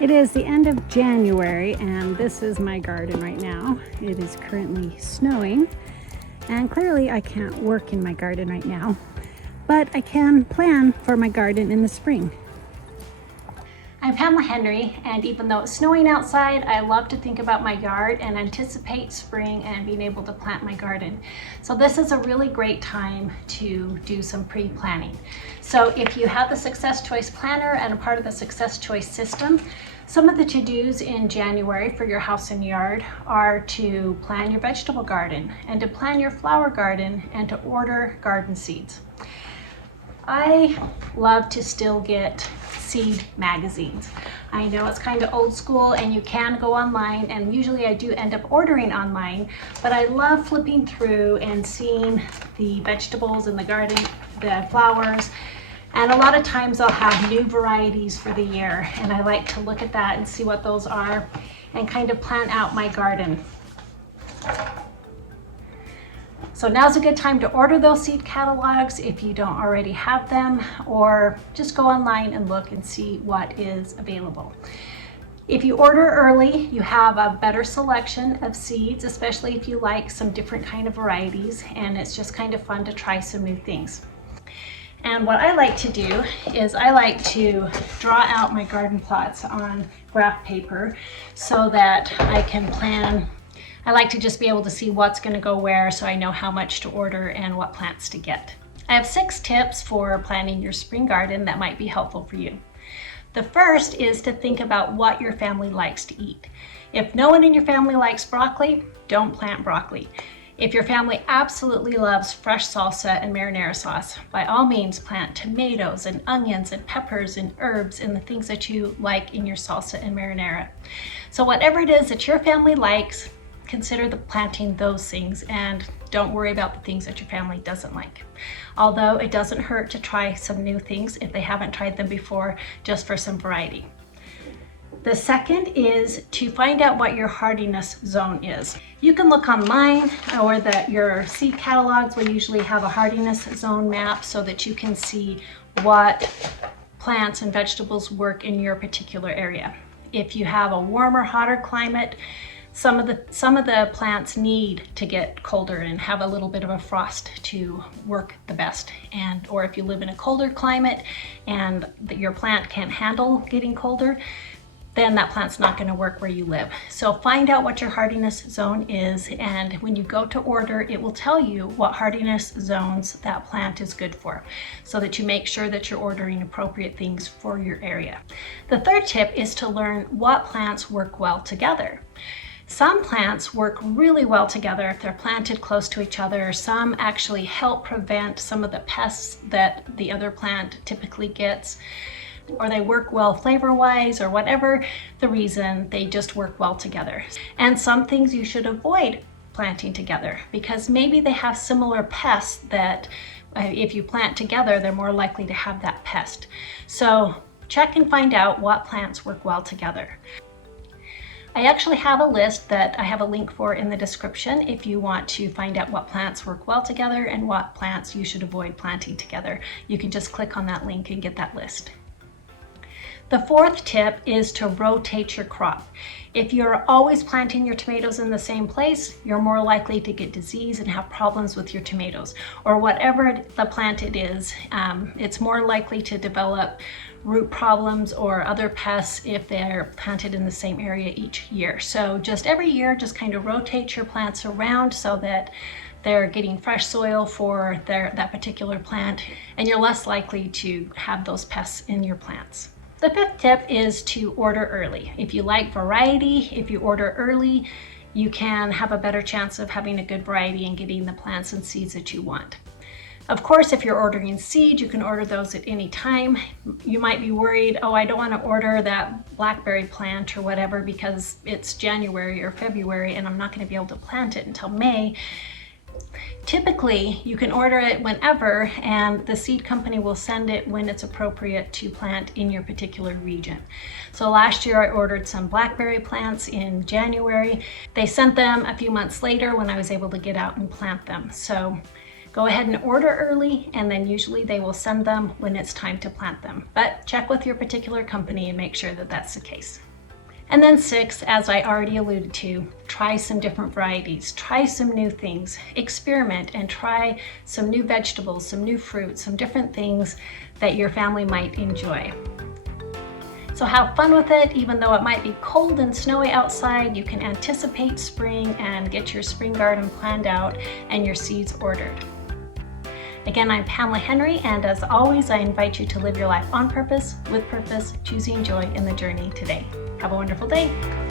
It is the end of January and this is my garden right now. It is currently snowing and clearly I can't work in my garden right now, but I can plan for my garden in the spring. I'm Pamela Henry, and even though it's snowing outside, I love to think about my yard and anticipate spring and being able to plant my garden. So this is a really great time to do some pre-planning. So if you have the Success Choice Planner and a part of the Success Choice system, some of the to-dos in January for your house and yard are to plan your vegetable garden and to plan your flower garden and to order garden seeds. I love to still get seed magazines. I know it's kind of old school and you can go online, and usually I do end up ordering online, but I love flipping through and seeing the vegetables in the garden, the flowers, and a lot of times I'll have new varieties for the year, and I like to look at that and see what those are and kind of plan out my garden. So now's a good time to order those seed catalogs if you don't already have them, or just go online and look and see what is available. If you order early, you have a better selection of seeds, especially if you like some different kind of varieties, and it's just kind of fun to try some new things. And what I like to do is I like to draw out my garden plots on graph paper so that I can plan. I like to just be able to see what's going to go where, so I know how much to order and what plants to get. I have 6 tips for planning your spring garden that might be helpful for you. The first is to think about what your family likes to eat. If no one in your family likes broccoli, don't plant broccoli. If your family absolutely loves fresh salsa and marinara sauce, by all means plant tomatoes and onions and peppers and herbs and the things that you like in your salsa and marinara. So whatever it is that your family likes, consider planting those things, and don't worry about the things that your family doesn't like. Although it doesn't hurt to try some new things if they haven't tried them before, just for some variety. The second is to find out what your hardiness zone is. You can look online, or your seed catalogs will usually have a hardiness zone map so that you can see what plants and vegetables work in your particular area. If you have a warmer, hotter climate, some of the plants need to get colder and have a little bit of a frost to work the best. Or if you live in a colder climate and your plant can't handle getting colder, then that plant's not going to work where you live. So find out what your hardiness zone is, and when you go to order, it will tell you what hardiness zones that plant is good for, so that you make sure that you're ordering appropriate things for your area. The third tip is to learn what plants work well together. Some plants work really well together if they're planted close to each other. Some actually help prevent some of the pests that the other plant typically gets, or they work well flavor-wise, or whatever the reason, they just work well together. And some things you should avoid planting together because maybe they have similar pests that if you plant together, they're more likely to have that pest. So check and find out what plants work well together. I actually have a list that I have a link for in the description if you want to find out what plants work well together and what plants you should avoid planting together. You can just click on that link and get that list. The fourth tip is to rotate your crop. If you're always planting your tomatoes in the same place, you're more likely to get disease and have problems with your tomatoes, or whatever the plant it is. It's more likely to develop root problems or other pests if they're planted in the same area each year. So just every year, just kind of rotate your plants around so that they're getting fresh soil for that particular plant, and you're less likely to have those pests in your plants. The fifth tip is to order early. If you like variety, if you order early, you can have a better chance of having a good variety and getting the plants and seeds that you want. Of course, if you're ordering seed, you can order those at any time. You might be worried, oh, I don't want to order that blackberry plant or whatever because it's January or February and I'm not going to be able to plant it until May. Typically, you can order it whenever, and the seed company will send it when it's appropriate to plant in your particular region. So last year I ordered some blackberry plants in January. They sent them a few months later when I was able to get out and plant them. So go ahead and order early, and then usually they will send them when it's time to plant them. But check with your particular company and make sure that that's the case. And then 6, as I already alluded to, try some different varieties, try some new things, experiment and try some new vegetables, some new fruits, some different things that your family might enjoy. So have fun with it. Even though it might be cold and snowy outside, you can anticipate spring and get your spring garden planned out and your seeds ordered. Again, I'm Pamela Henry, and as always, I invite you to live your life on purpose, with purpose, choosing joy in the journey today. Have a wonderful day.